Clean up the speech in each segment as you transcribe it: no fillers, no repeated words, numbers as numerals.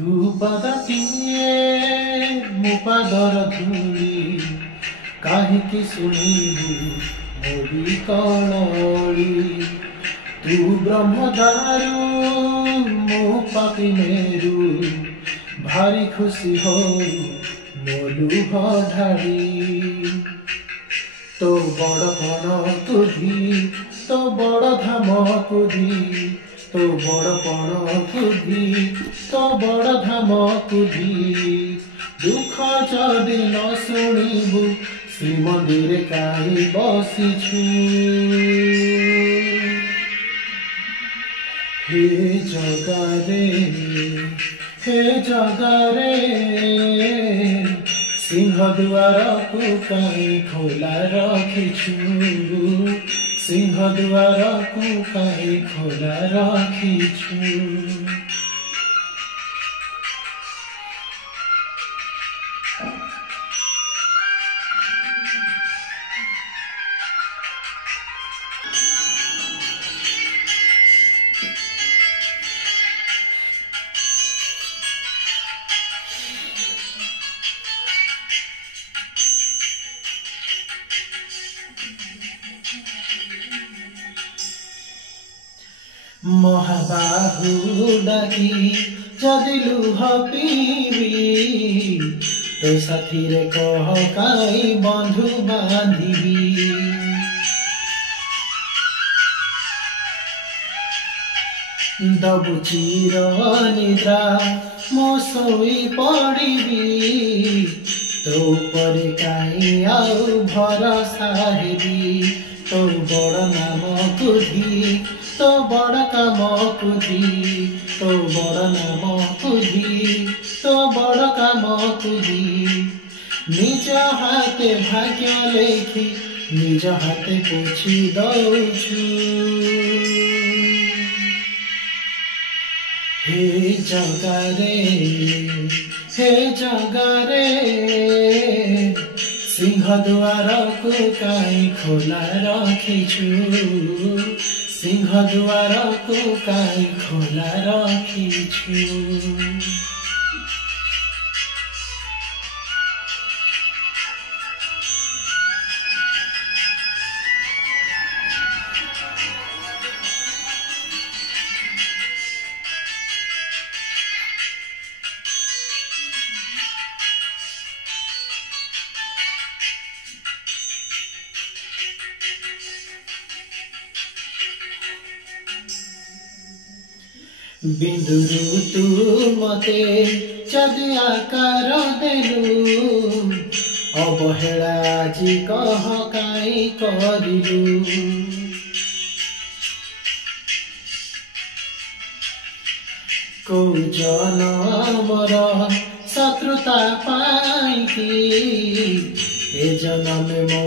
तू पदटिए मो पादर धूली काहीकि शुणिबु मोरी कलड़ी तू ब्रह्मदारू मो पापी मेरू भारी खुशी हो मो लुह ढाड़ी तो बड़पण तुझी तो बड़ धाम तुझी तो बड़पण तुझी तो बड़ धाम तुझी दुख जदि न शुणिबु श्रीमंदिर काई बसिछु हे जगारे सिंहद्वार को काई खोला रखिछु सिंहद्वार को काई खोला रखिछु महाबाहु डाकी जदि लुह पीबी तो साथी रे कह काई बंधु बांधिबी दबु चिर निद्रा मो सोई पड़िबी तो पर काई आउ भरोसा हेबी तो बड़ नाम तुझी तो बड़ काम तुझी तो बड़ नाम तुझी तो बड़ काम तुझी निज हाथे भाग्य लेखी निज हाथे पोछि दउछु हे जगारे सिंहद्वार को काई खोला रखिछु सिंहद्वार को काई खोला रखिछु बिंदुरु तू मते जदि आकार देलु अवहेला आजि कह काई करिलु को जनमर शत्रुता पाइकी ए जनम मो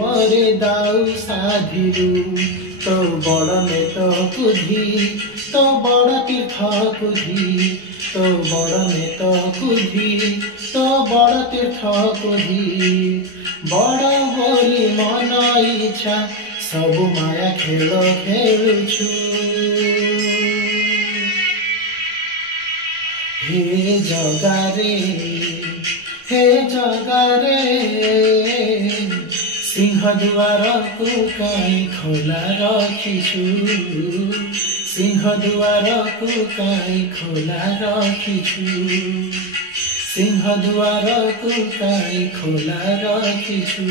परे दाउ साधिलु तो बड़ नेत कुधी तो बड़ तीर्थ कुधी तो बड़ नेत कुधी तो बड़ तीर्थ कुधी बड़ बोली मन इच्छा सब माया खेल खेलुछु हे जगारे सिंहद्वार को काई खोला रखिछु सिंहद्वार को काई खोला रखिछु सिंहद्वार को काई खोला रखिछु।